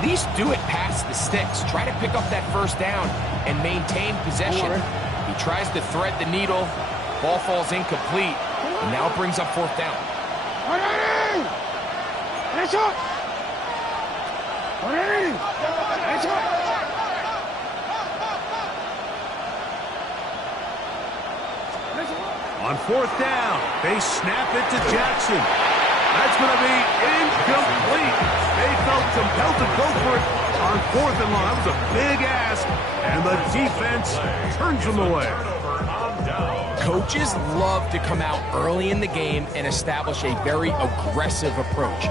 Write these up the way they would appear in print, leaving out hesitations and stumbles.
at least do it past the sticks. Try to pick up that first down and maintain possession. He tries to thread the needle. Ball falls incomplete, and now brings up fourth down. On fourth down, they snap it to Jackson. That's going to be incomplete. They felt compelled to go for it on fourth and long. That was a big ask, and the defense turns them away. Coaches love to come out early in the game and establish a very aggressive approach.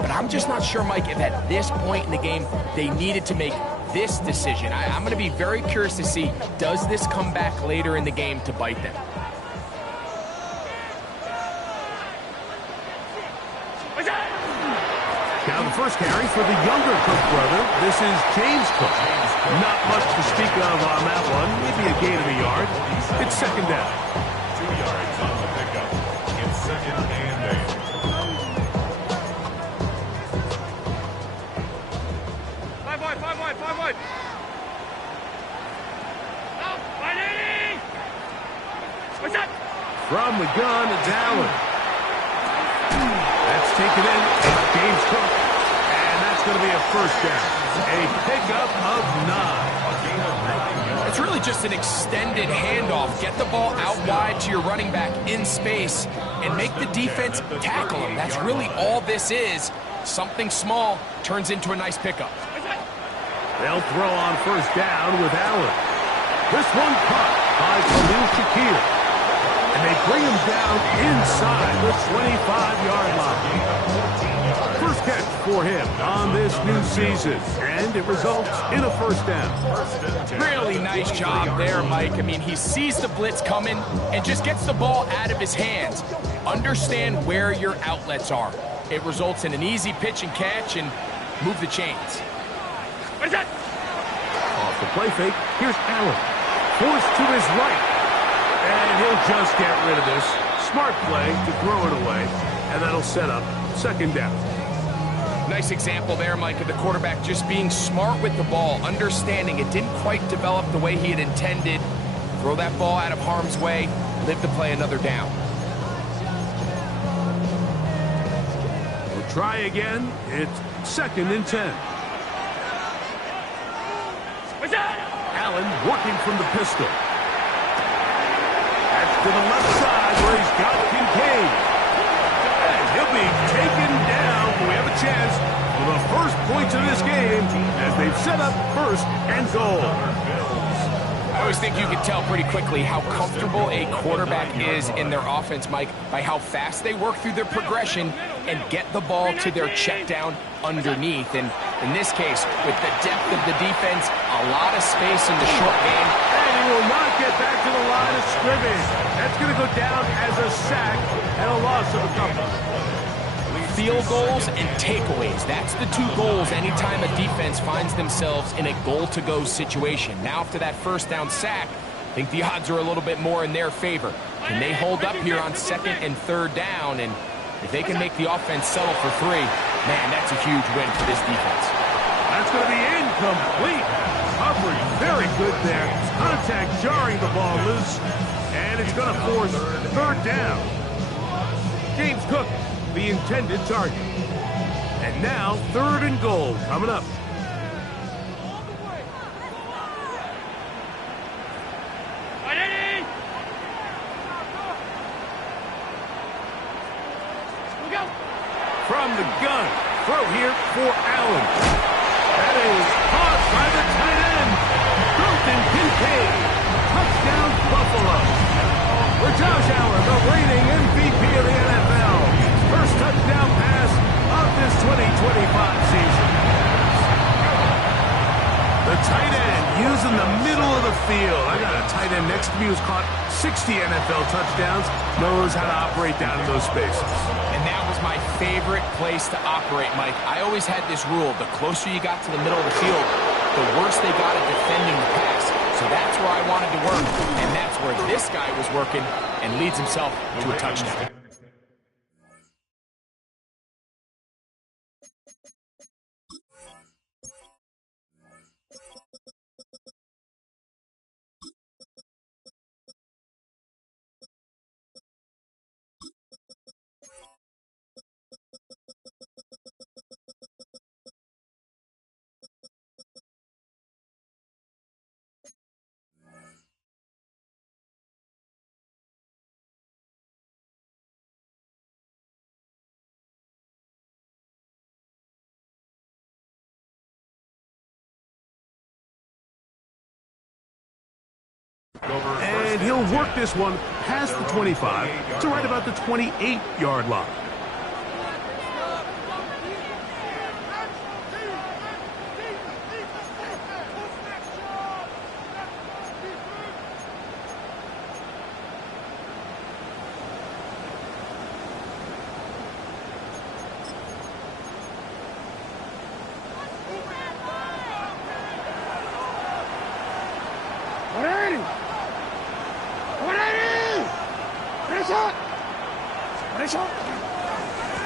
But I'm just not sure, Mike, if at this point in the game they needed to make this decision. I'm going to be very curious to see, does this come back later in the game to bite them? Now the first carry for the younger Cook brother. This is James Cook. Not much to speak of on that one. Maybe a gain of a yard. It's second down. 2 yards on the pickup. It's second and 8. 5 wide. Out, fighting! What's that? From the gun, it's Allen. That's taken in. James Cook. And that's going to be a first down. A pickup of 9. It's really just an extended handoff. Get the ball out wide to your running back in space and make the defense tackle him. That's really all this is. Something small turns into a nice pickup. They'll throw on first down with Allen. This one caught by Khalil Shakir. And they bring him down inside the 25-yard line. First catch for him on this new season, and it results in a first down. Really nice job there, Mike. I mean, he sees the blitz coming and just gets the ball out of his hands. Understand where your outlets are. It results in an easy pitch and catch and move the chains. What's that? Off the play fake, here's Allen. Forced to his right. And he'll just get rid of this. Smart play to throw it away, and that'll set up second down. Nice example there, Mike, of the quarterback just being smart with the ball, understanding it didn't quite develop the way he had intended. Throw that ball out of harm's way, live to play another down. We'll try again. It's second and 10. What's that? Allen working from the pistol. That's to the left side where he's got Kincaid. And he'll be taken down. We have a chance for the first points of this game as they've set up first and goal. I always think you can tell pretty quickly how comfortable a quarterback is in their offense, Mike, by how fast they work through their progression and get the ball to their check down underneath. And in this case, with the depth of the defense, a lot of space in the short game. And he will not get back to the line of scrimmage. That's going to go down as a sack and a loss of a couple. Field goals and takeaways. That's the two goals anytime a defense finds themselves in a goal-to-go situation. Now after that first down sack, I think the odds are a little bit more in their favor. Can they hold up here on second and third down? And if they can make the offense settle for 3, man, that's a huge win for this defense. That's going to be incomplete. Coverage very good there. Contact jarring the ball loose. And it's going to force third down. James Cook, the intended target. And now third and goal coming up. From the gun, throw here for Allen. That is caught by the tight end. Dalton Kincaid. Touchdown Buffalo. For Josh Allen, the reigning MVP of the NFL. First touchdown pass of this 2025 season. The tight end using the middle of the field. I got a tight end next to me who's caught 60 NFL touchdowns. Knows how to operate down in those spaces. And that was my favorite place to operate, Mike. I always had this rule. The closer you got to the middle of the field, the worse they got at defending the pass. So that's where I wanted to work. And that's where this guy was working and leads himself to a touchdown. And he'll work this one past the 25 to right about the 28-yard line.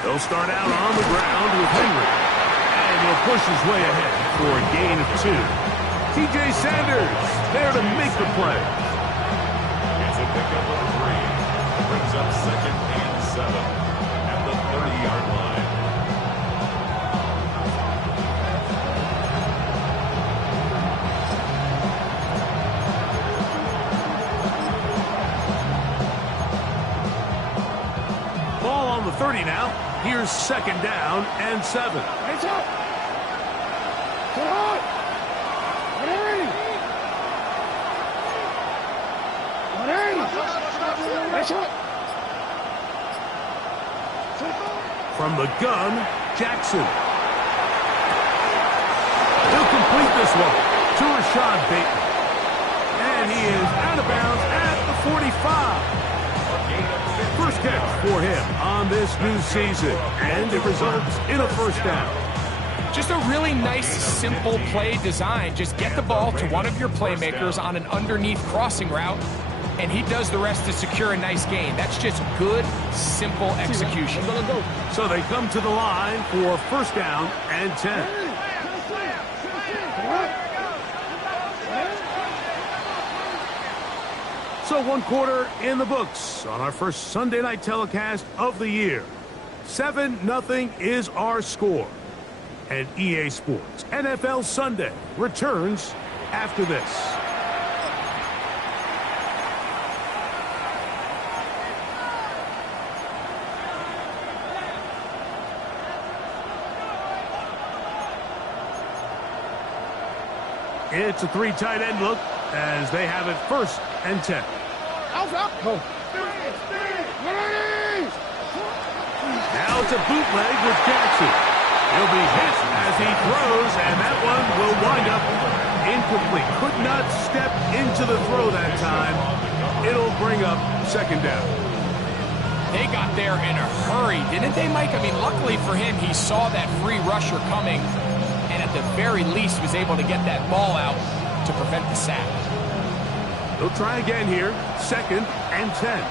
They'll start out on the ground with Henry. And he'll push his way ahead for a gain of 2. TJ Sanders there to make the play. It's a pickup of 3. Brings up 2nd and 7 at the 30-yard line. Ball on the 30 now. Here's 2nd down and 7. From the gun, Jackson. He'll complete this one to Rashad Bateman. And he is out of bounds at the 45. First catch for him on this new season, and it results in a 1st down. Just a really nice, simple play design. Just get the ball to one of your playmakers on an underneath crossing route, and he does the rest to secure a nice gain. That's just good, simple execution. So they come to the line for 1st down and 10. So 1 quarter in the books on our first Sunday night telecast of the year. 7-0 is our score. And EA Sports NFL Sunday returns after this. It's a 3 tight end look as they have it 1st and 10. Now it's a bootleg with Jackson. He'll be hit as he throws, and that one will wind up incomplete. Could not step into the throw that time. It'll bring up 2nd down. They got there in a hurry, didn't they, Mike? I mean, luckily for him, he saw that free rusher coming, and at the very least was able to get that ball out to prevent the sack. They'll try again here, 2nd and 10.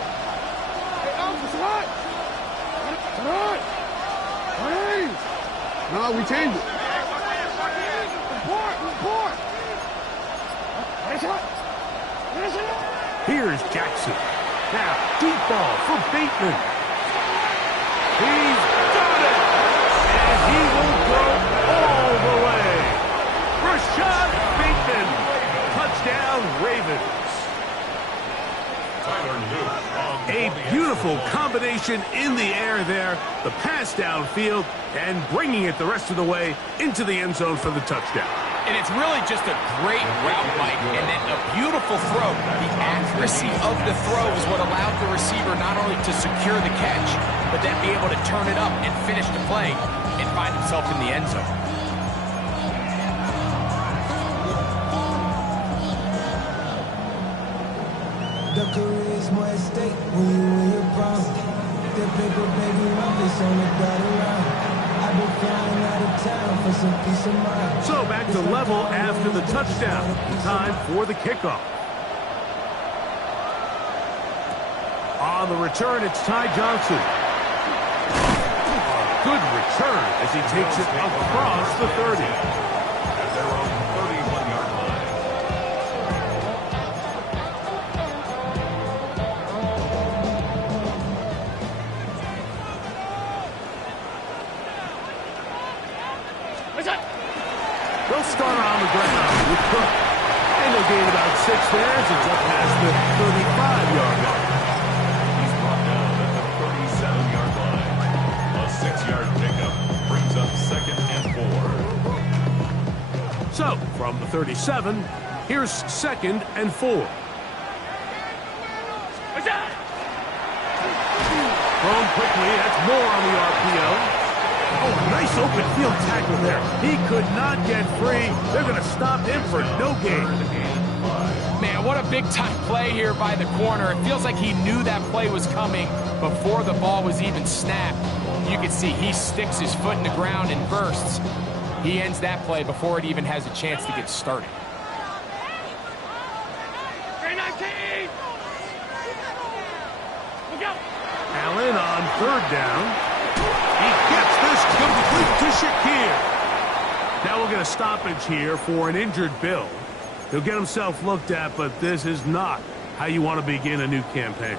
No, we changed it. Here's Jackson. Now, deep ball for Bateman. He's got it! And he will go all the way. Rashad Bateman. Touchdown, Ravens. A beautiful combination in the air there. The pass downfield and bringing it the rest of the way into the end zone for the touchdown. And it's really just a great route, Mike, and then a beautiful throw. The accuracy of the throw is what allowed the receiver not only to secure the catch, but then be able to turn it up and finish the play and find himself in the end zone. The career is more at stake when you win your prom. The paper baby rockets on the dotted line. I've been flying out of town for some peace of mind. So back to level after the touchdown. Time for the kickoff. On the return, it's Ty Johnson. A good return as he takes it across the 30. At their own 31-yard line. They'll start on the ground with Cook. And they'll gain about 6 there as it's up past the 35-yard line. He's brought down at the 37-yard line. A 6-yard pickup brings up 2nd and 4. So, from the 37, here's 2nd and 4. What's that? Thrown quickly. That's more on the RPO. Oh, a nice open field tackle there. He could not get free. They're going to stop him for no gain. Man, what a big-time play here by the corner. It feels like he knew that play was coming before the ball was even snapped. You can see he sticks his foot in the ground and bursts. He ends that play before it even has a chance to get started. 319! Look out! Allen on third down. He gets this complete to Shakir. Now we'll get a stoppage here for an injured Bill. He'll get himself looked at, but this is not how you want to begin a new campaign.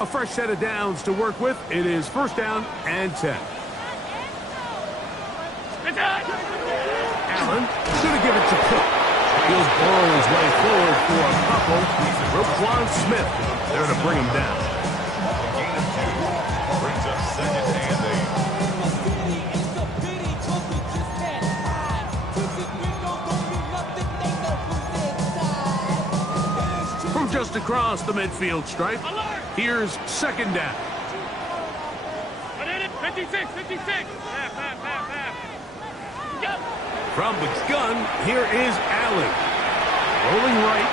A fresh set of downs to work with. It is first down and 10. What's that? Allen going to give it to Cook. He'll burrow his way forward for a couple. Roquan Smith there to bring him down. Gain of 2 brings up second and 8. From just across the midfield stripe, here's second down. I did it! 56, 56! Half. Go! From the gun, here is Allen. Rolling right.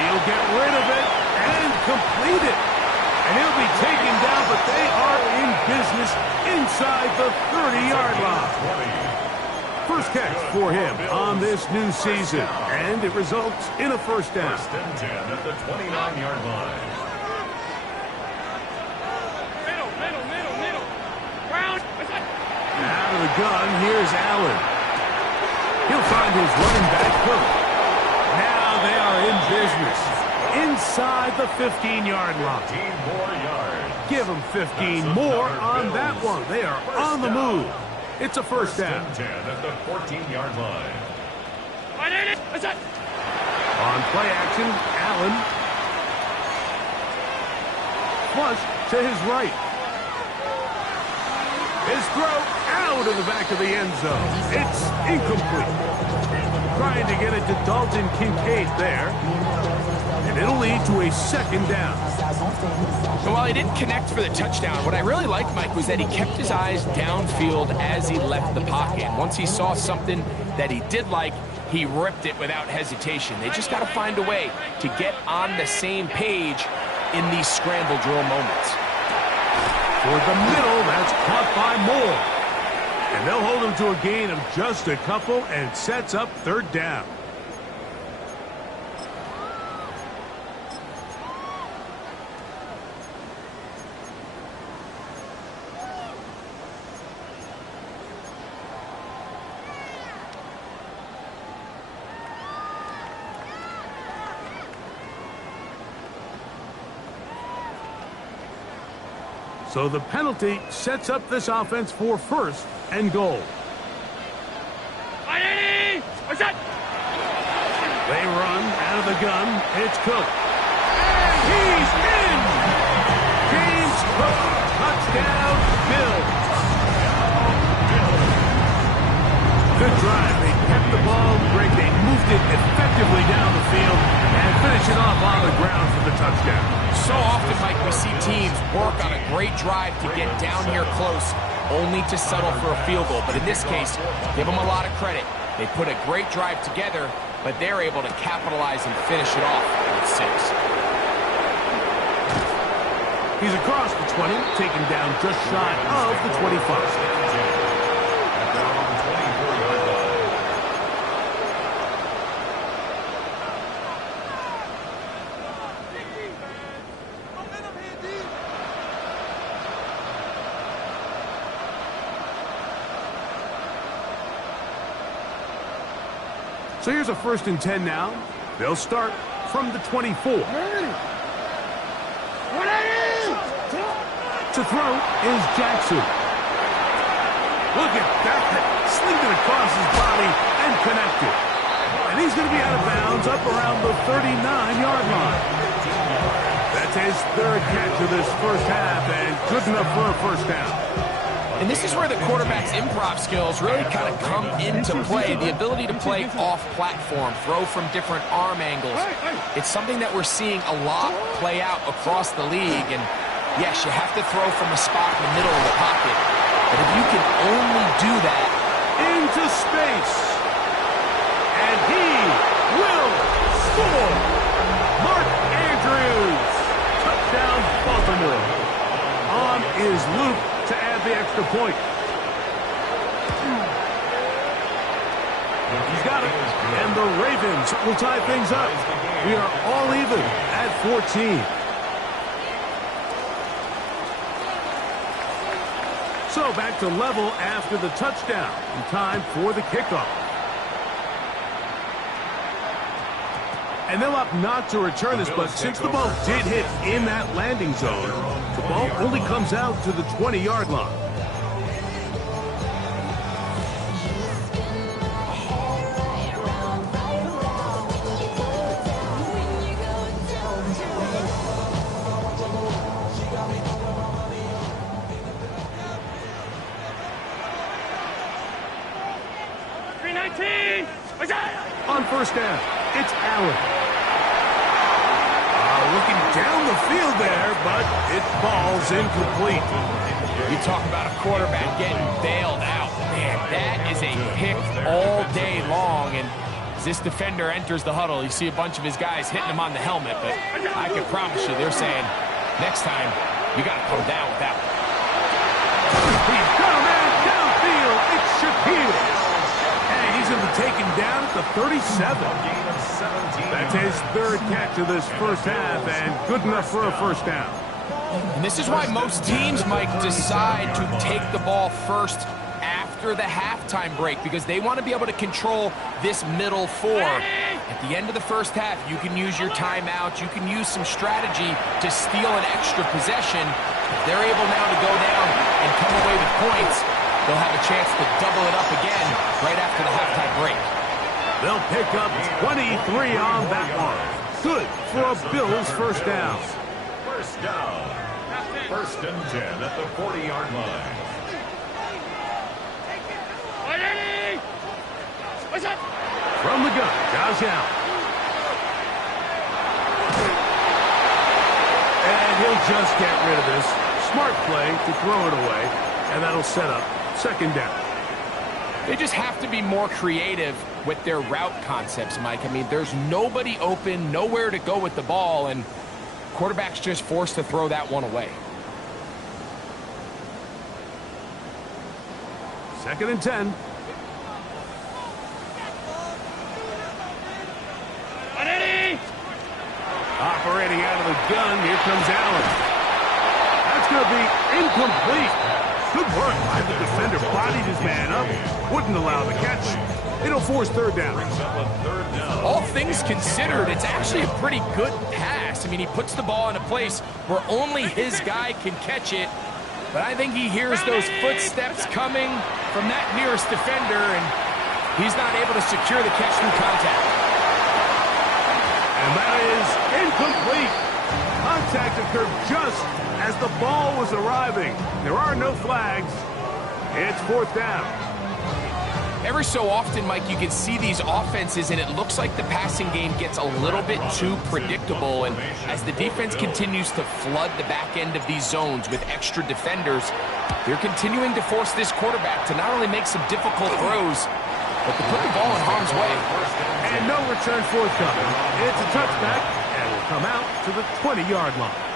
He'll get rid of it and complete it. And he'll be taken down, but they are in business inside the 30-yard line. First catch for him on this new season, and it results in a first down. First and 10 at the 29-yard line. Middle. Brown! What's that? Out of the gun, here's Allen. He'll find his running back, Cook. Now they are in business inside the 15-yard line. 15 more yards. Give them 15 more on that one. They are on the move. It's a first down. First and 10 at the 14-yard line. I did it! What's that? On play action, Allen. Flush to his right. His throw out of the back of the end zone. It's incomplete. Trying to get it to Dalton Kincaid there. And it'll lead to a second down. And while he didn't connect for the touchdown, what I really liked, Mike, was that he kept his eyes downfield as he left the pocket. Once he saw something that he did like, he ripped it without hesitation. They just got to find a way to get on the same page in these scramble drill moments. Toward the middle, that's caught by Moore. And they'll hold him to a gain of just a couple and sets up third down. So the penalty sets up this offense for first and goal. What's that? They run out of the gun. It's Cook. And he's in! James Cook, touchdown, Bills. Good drive. They kept the ball great. They moved it effectively down the field and finish it off on the ground for the touchdown. So often, Mike, we see teams work on a great drive to get down here close, only to settle for a field goal. But in this case, give them a lot of credit. They put a great drive together, but they're able to capitalize and finish it off with 6. He's across the 20, taken down just shy of the 25. So here's a first and 10 now. They'll start from the 24. To throw is Jackson. Look at that. Slinged it across his body and connected. And he's going to be out of bounds up around the 39-yard line. That's his third catch of this first half and good enough for a first down. And this is where the quarterback's improv skills really kind of come into play. The ability to play off-platform, throw from different arm angles. It's something that we're seeing a lot play out across the league. And yes, you have to throw from a spot in the middle of the pocket. But if you can only do that. Into space. And he will score. Mark Andrews. Touchdown, Baltimore. On is Luke to add the extra point. He's got it. And the Ravens will tie things up. We are all even at 14. So back to level after the touchdown. And time for the kickoff. And they'll opt not to return this, but since the ball did hit in that landing zone, the ball only comes out to the 20-yard line. On first down, it's Allen. Looking down the field there, but it falls incomplete. You talk about a quarterback getting bailed out. Man, that is a pick all day long. And as this defender enters the huddle, you see a bunch of his guys hitting him on the helmet. But I can promise you, they're saying, next time, you got to come down with that one. He's got a man downfield. It's Shaquille. He's going to be taken down at the 37. That's his third catch of this first half, and good enough for a first down. And this is why most teams, Mike, decide to take the ball first after the halftime break, because they want to be able to control this middle four. At the end of the first half, you can use your timeout. You can use some strategy to steal an extra possession. If they're able now to go down and come away with points, they'll have a chance to double it up again right after the halftime break. They'll pick up 23 on that one. Good for a Bills first down. First down. First and 10 at the 40-yard line. From the gun, Josh Allen. And he'll just get rid of this. Smart play to throw it away, and that'll set up second down. They just have to be more creative with their route concepts, Mike. I mean, there's nobody open, nowhere to go with the ball, and quarterback's just forced to throw that one away. Second and 10. Operating out of the gun, here comes Allen. That's going to be incomplete. Good work by the defender. Bodied his man up. Wouldn't allow the catch. It'll force third down. All things considered, it's actually a pretty good pass. I mean, he puts the ball in a place where only his guy can catch it. But I think he hears those footsteps coming from that nearest defender, and he's not able to secure the catch through contact. And that is incomplete. Contact occurred just as the ball was arriving. There are no flags. It's fourth down. Every so often, Mike, you can see these offenses, and it looks like the passing game gets a little bit too predictable. And as the defense continues to flood the back end of these zones with extra defenders, they're continuing to force this quarterback to not only make some difficult throws, but to put the ball in harm's way. And no return forthcoming. It's a touchback, and will come out to the 20-yard line.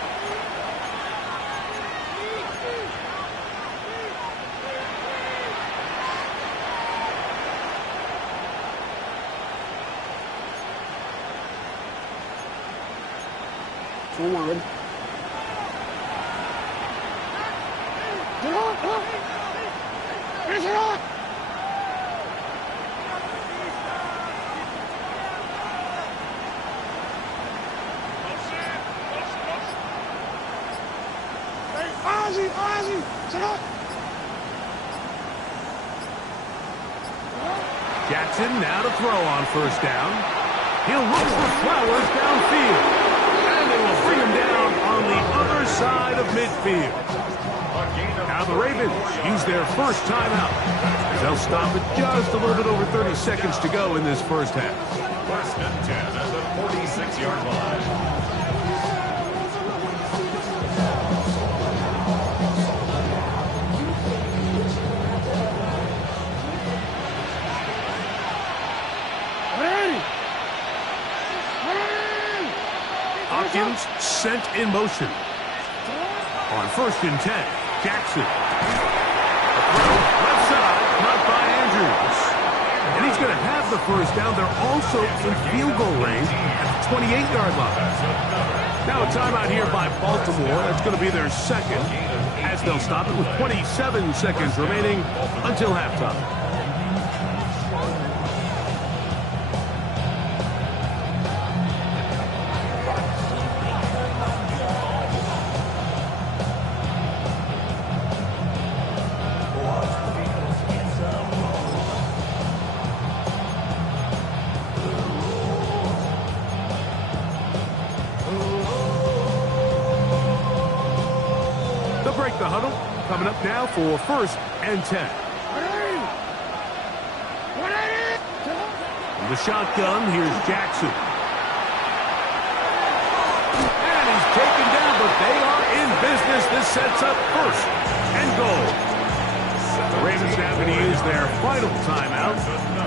Jackson now to throw on first down. He'll look for Flowers downfield. And they will bring him down on the other side of midfield. Now the Ravens use their first timeout, as they'll stop it just a little bit over 30 seconds to go in this first half. First and 10 at the 46-yard line. Hopkins sent in motion. On first and 10, Jackson. Left side, caught by Andrews. And he's going to have the first down. They're also in field goal range at the 28-yard line. Now a timeout here by Baltimore. That's going to be their second, as they'll stop it with 27 seconds remaining until halftime. Break the huddle. Coming up now for first and 10. In the shotgun, here's Jackson. And he's taken down, but they are in business. This sets up first and goal. The Ravens now going to use their final timeout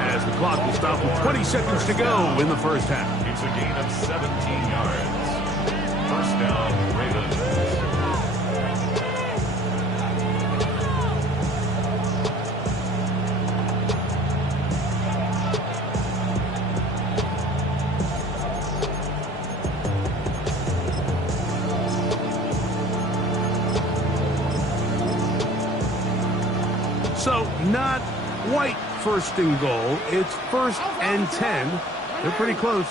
as the clock will stop with 20 seconds to go in the first half. It's a gain of 17 yards. First down, Ravens. So, not quite first and goal. It's first and 10. They're pretty close.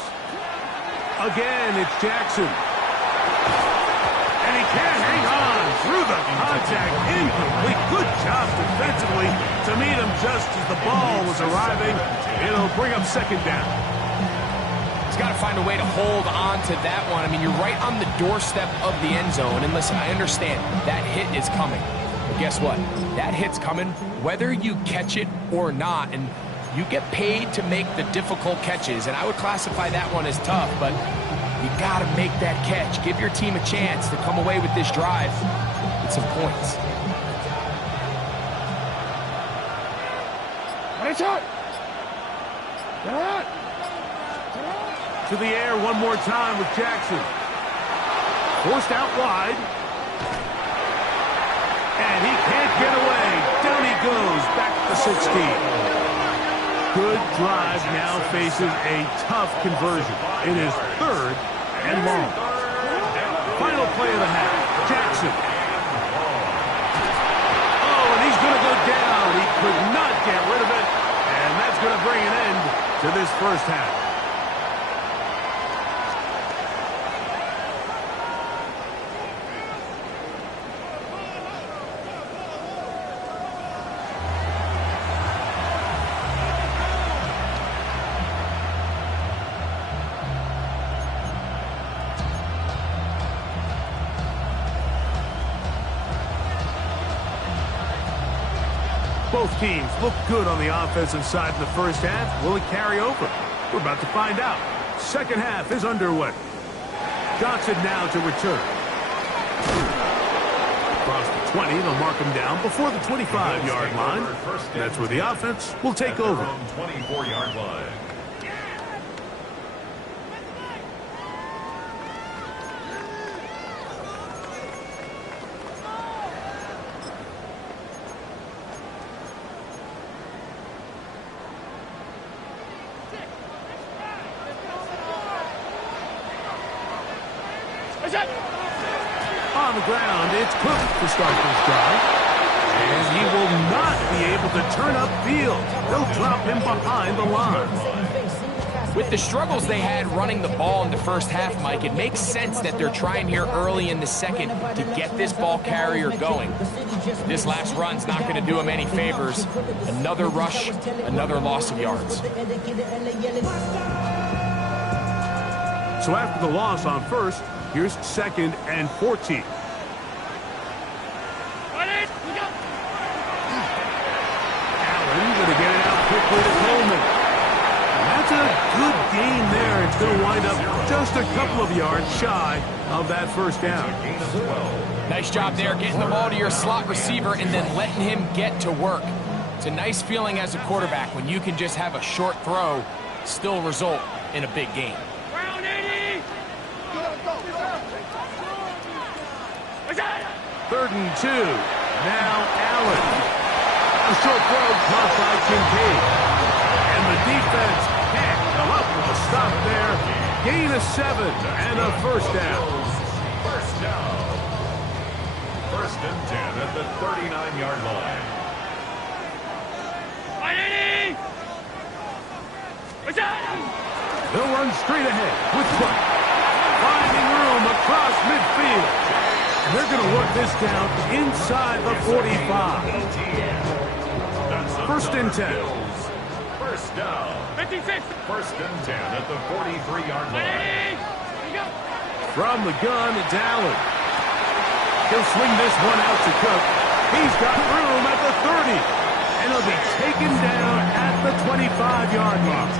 Again, it's Jackson. And he can't hang on through the contact. Incomplete. Good job defensively to meet him just as the ball was arriving. It'll bring up second down. He's got to find a way to hold on to that one. I mean, you're right on the doorstep of the end zone. And listen, I understand that hit is coming. But guess what? That hit's coming whether you catch it or not. And you get paid to make the difficult catches. And I would classify that one as tough, but you got to make that catch. Give your team a chance to come away with this drive with some points. To the air one more time with Jackson. Forced out wide. And he can't get away. Down he goes, back to 16. Good drive, now faces a tough conversion. It is third and long. Final play of the half, Jackson. Oh, and he's going to go down. He could not get rid of it. And that's going to bring an end to this first half. Both teams look good on the offensive side in the first half. Will it carry over? We're about to find out. Second half is underway. Johnson now to return. Across the 20, they'll mark him down before the 25-yard line. That's where the offense will take over. 24-yard line. On the ground, it's Cook to start this drive. And he will not be able to turn upfield. They'll drop him behind the line. With the struggles they had running the ball in the first half, Mike, it makes sense that they're trying here early in the second to get this ball carrier going. This last run's not going to do him any favors. Another rush, another loss of yards. So after the loss on first, here's second and 14. quickly to Coleman. And that's a good gain there. It's going to wind up just a couple of yards shy of that first down. Nice job there getting the ball to your slot receiver and then letting him get to work. It's a nice feeling as a quarterback when you can just have a short throw still result in a big gain. Round 80! Third and 2. Now Allen. A short throw caught by Kincaid. And the defense can't come up with a stop there. Gain of 7 and a first down. First down. First and 10 at the 39-yard line. 180! They'll run straight ahead with Cook. Finding room across midfield. And they're going to work this down inside the 45. First and 10. First down. 56! First and 10 at the 43-yard line. 180! From the gun, it's Allen. He'll swing this one out to Cook. He's got room at the 30. And he'll be taken down at the 25-yard mark.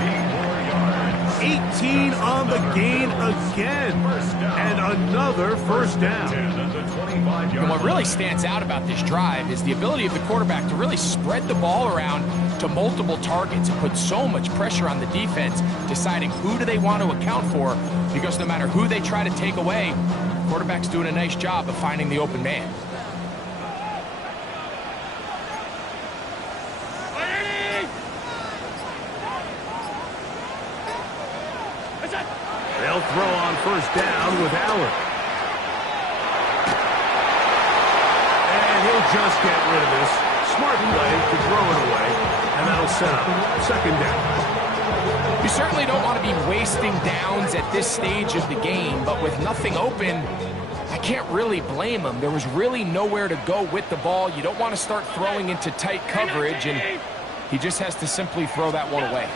18 on the gain again. And another first down. And what really stands out about this drive is the ability of the quarterback to really spread the ball around to multiple targets and put so much pressure on the defense, deciding who do they want to account for, because no matter who they try to take away, the quarterback's doing a nice job of finding the open man. They'll throw on first down with Allen. And he'll just get rid of this. Smart play to throw it away. And that'll set up second down. You certainly don't want to be wasting downs at this stage of the game, but with nothing open, I can't really blame him. There was really nowhere to go with the ball. You don't want to start throwing into tight coverage, and he just has to simply throw that one away.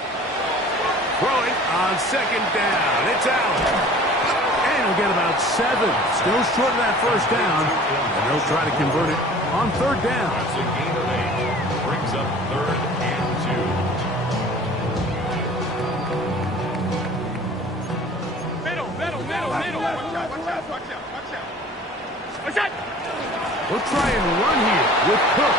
Throwing on second down. It's Allen. And he'll get about 7. Still short of that first down. And they'll try to convert it on third down. That's a gain of 8. Brings up third and 2. Middle. Watch out. We'll try and run here with Cook.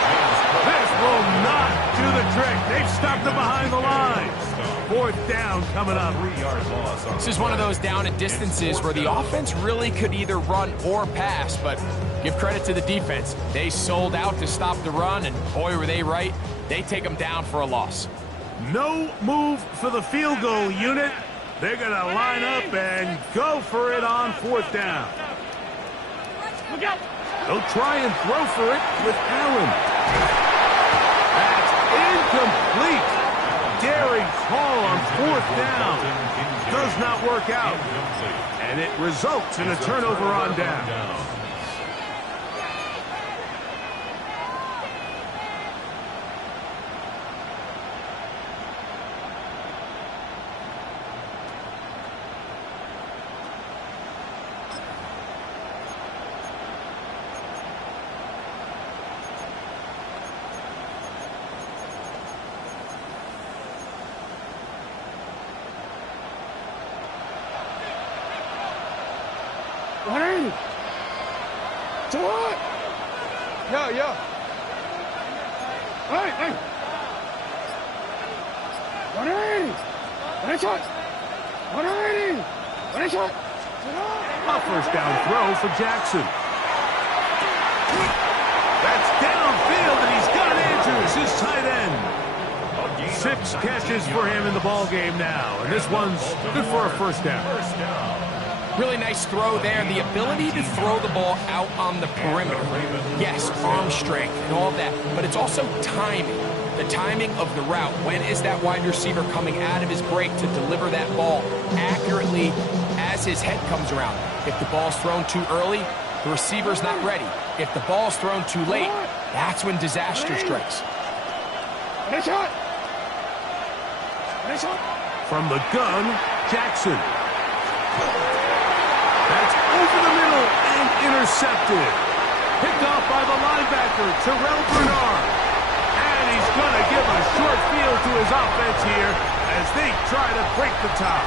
This will not do the trick. They've stopped them behind the lines. Fourth down coming up. 3-yard loss. This is one of those down and distances where the offense really could either run or pass, but give credit to the defense. They sold out to stop the run, and boy, were they right. They take them down for a loss. No move for the field goal unit. They're going to line up and go for it on fourth down. Look out. They'll try and throw for it with Allen. That's incomplete. Daring call on fourth down. Does not work out. And it results in a turnover on down. Yeah. Hey. 180. One shot. 180. One shot. A first down throw for Jackson. That's downfield, and he's got Andrews, his tight end. 6 catches for him in the ball game now, and this one's good for a first down. Really nice throw there. The ability to throw the ball out on the perimeter. Yes, arm strength and all of that, but it's also timing. The timing of the route. When is that wide receiver coming out of his break to deliver that ball accurately as his head comes around? If the ball's thrown too early, the receiver's not ready. If the ball's thrown too late, that's when disaster strikes. One shot. From the gun, Jackson. That's over the middle and intercepted. Picked off by the linebacker, Terrell Bernard. And he's going to give a short field to his offense here as they try to break the tie.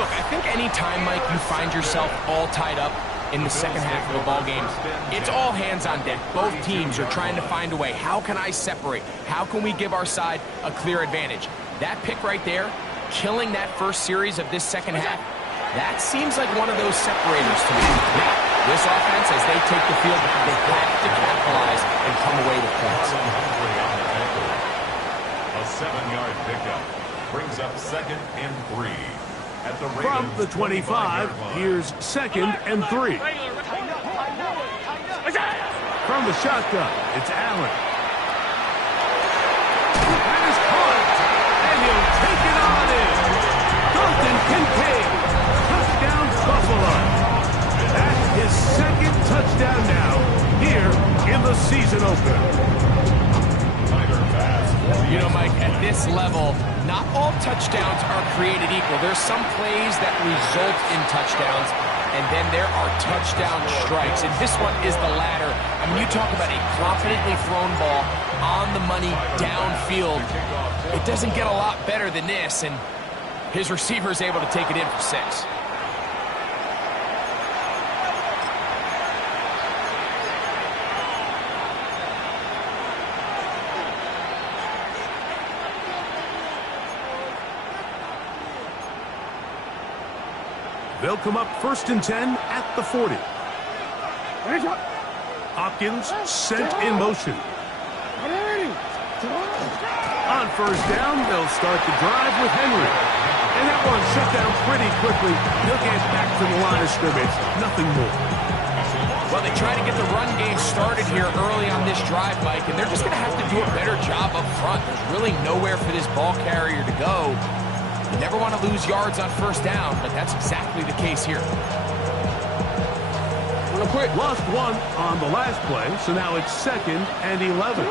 Look, I think any time, Mike, you find yourself all tied up in the second half of a ball game, it's all hands on deck. Both teams are trying to find a way. How can I separate? How can we give our side a clear advantage? That pick right there, killing that first series of this second half, that seems like one of those separators to me. Now, this offense, as they take the field, they have to capitalize and come away with points. A 7-yard pickup brings up 2nd and 3. At the From the 25, here's 2nd and 3. From the shotgun, it's Allen. That is caught, and he'll take it on in. Dalton Kincaid, touchdown Buffalo. That's his 2nd touchdown now here in the season opener. You know, Mike, at this level, not all touchdowns are created equal. There's some plays that result in touchdowns, and then there are touchdown strikes. And this one is the latter. I mean, you talk about a confidently thrown ball on the money downfield. It doesn't get a lot better than this, and his receiver is able to take it in for 6. They'll come up 1st and 10 at the 40. Hopkins sent in motion. On 1st down, they'll start the drive with Henry. And that one shut down pretty quickly. He'll get back to the line of scrimmage. Nothing more. Well, they try to get the run game started here early on this drive, Mike, and they're just going to have to do a better job up front. There's really nowhere for this ball carrier to go. You never want to lose yards on 1st down, but that's exactly the case here. Real quick. Lost 1 on the last play, so now it's 2nd and 11.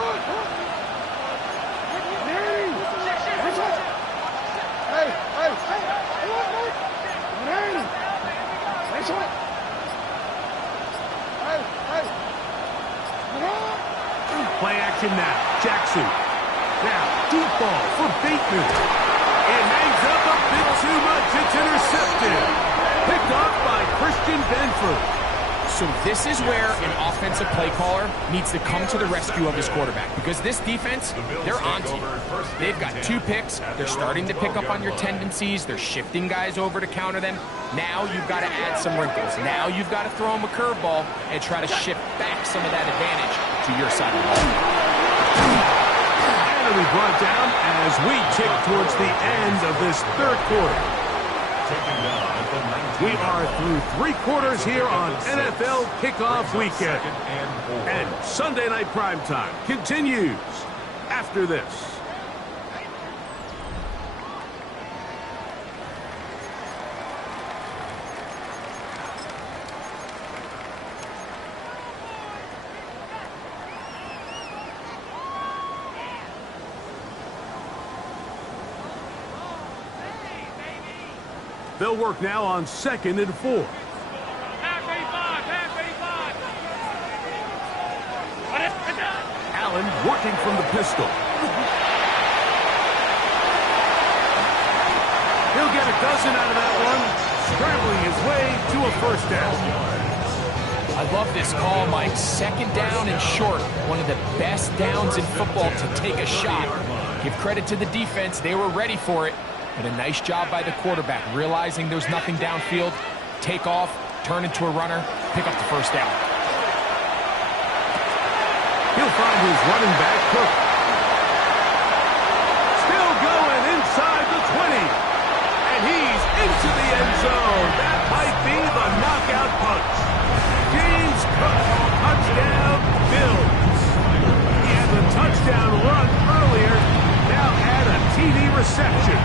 Play action now. Jackson. Now, deep ball for Bateman. It hangs up a bit too much. It's intercepted. Picked off by Christian Benford. So this is where an offensive play caller needs to come to the rescue of his quarterback, because this defense, they're on to you. They've got 2 picks. They're starting to pick up on your tendencies. They're shifting guys over to counter them. Now you've got to add some wrinkles. Now you've got to throw them a curveball and try to shift back some of that advantage to your side of the ball. And we brought down as we tick towards the end of this 3rd quarter. We are through 3 quarters here on NFL Kickoff Weekend. And Sunday Night Primetime continues after this. They'll work now on 2nd and 4. Allen working from the pistol. He'll get a dozen out of that one, scrambling his way to a 1st down. I love this call, Mike. 2nd down and short. One of the best downs in football to take a shot. Give credit to the defense. They were ready for it. But a nice job by the quarterback, realizing there's nothing downfield. Take off, turn into a runner, pick up the 1st down. He'll find his running back, Cook. Still going inside the 20. And he's into the end zone. That might be the knockout punch. James Cook, touchdown, Bills. He had the touchdown run earlier. Now add a TD reception.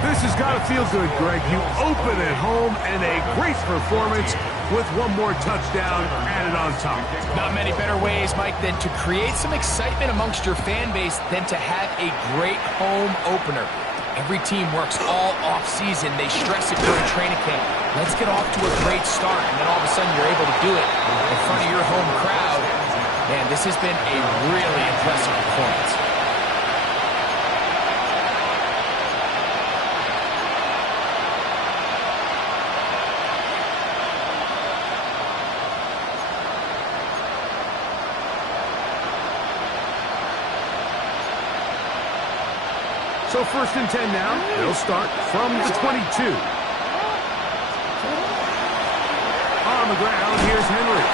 This has got to feel good, Greg. You open at home and a great performance with one more touchdown added on top. Not many better ways, Mike, than to create some excitement amongst your fan base than to have a great home opener. Every team works all off-season. They stress it during training camp. Let's get off to a great start, and then all of a sudden you're able to do it in front of your home crowd. Man, this has been a really impressive performance. So 1st and 10 now. They'll start from the 22. On the ground, here's Henry.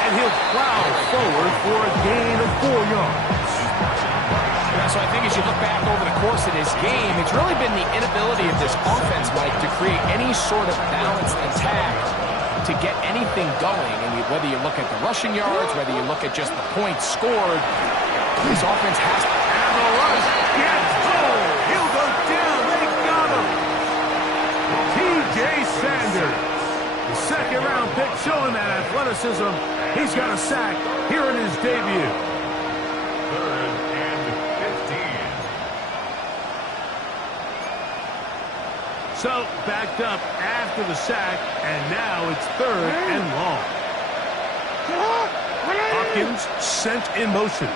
And he'll plow forward for a gain of 4 yards. Yeah, so I think as you look back over the course of this game, it's really been the inability of this offense, Mike, to create any sort of balanced attack to get anything going. And whether you look at the rushing yards, whether you look at just the points scored, this offense has to... And the rush gets home. He'll go down. They got him. T.J. Sanders. The second-round pick showing that athleticism. He's got a sack here in his debut. 3rd and 15. So, backed up after the sack, and now it's 3rd and long. Hopkins sent in motion.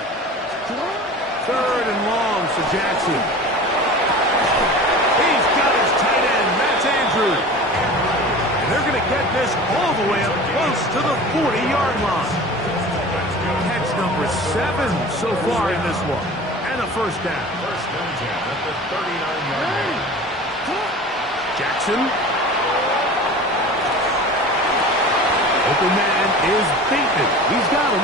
3rd and long for Jackson. He's got his tight end, Matt Andrews. And they're going to get this all the way up close to the 40-yard line. Catch number 7 so far in this one. And a first down. 1st and 10 at the 39-yard line. Jackson. Open man is Bateman. He's got him.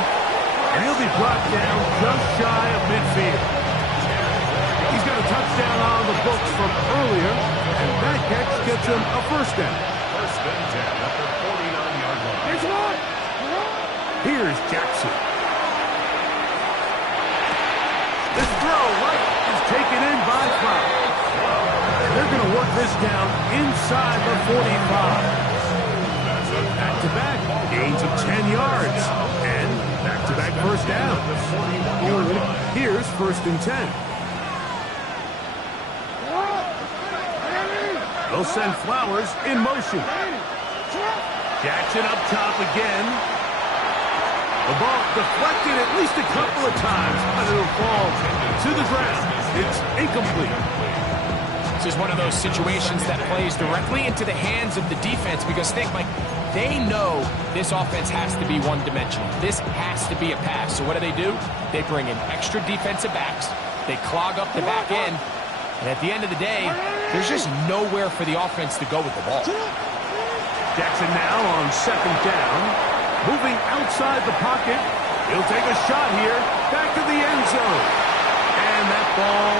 And he'll be brought down just shy of midfield. He's got a touchdown on the books from earlier, and that catch gets him a first down. 1st and 10 at the 49-yard line. Here's Jackson. This throw right is taken in by Flowers. They're going to work this down inside the 45. Back-to-back gains of 10 yards. And back-to-back first down. Here's 1st and 10. They'll send Flowers in motion. Jackson up top again. The ball deflected at least a couple of times, but it'll fall to the ground. It's incomplete. This is one of those situations that plays directly into the hands of the defense because think, Mike, they know this offense has to be one-dimensional. This has to be a pass. So what do? They bring in extra defensive backs. They clog up the back end. And at the end of the day, there's just nowhere for the offense to go with the ball. Jackson now on 2nd down. Moving outside the pocket. He'll take a shot here. Back to the end zone. And that ball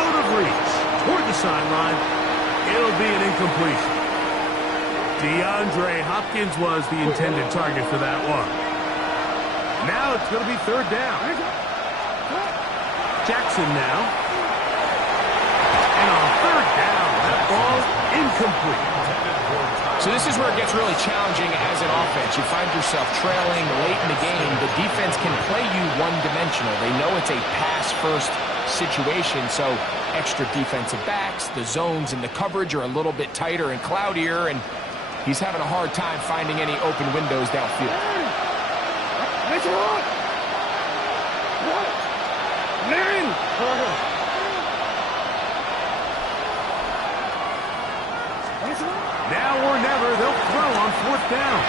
out of reach. Toward the sideline. It'll be an incompletion. DeAndre Hopkins was the intended target for that one. Now it's going to be 3rd down. Jackson now. And on 3rd down, that ball incomplete. So this is where it gets really challenging as an offense. You find yourself trailing late in the game. The defense can play you one-dimensional. They know it's a pass-first situation, so extra defensive backs, the zones and the coverage are a little bit tighter and cloudier, and he's having a hard time finding any open windows downfield. Now or never, they'll throw on 4th down.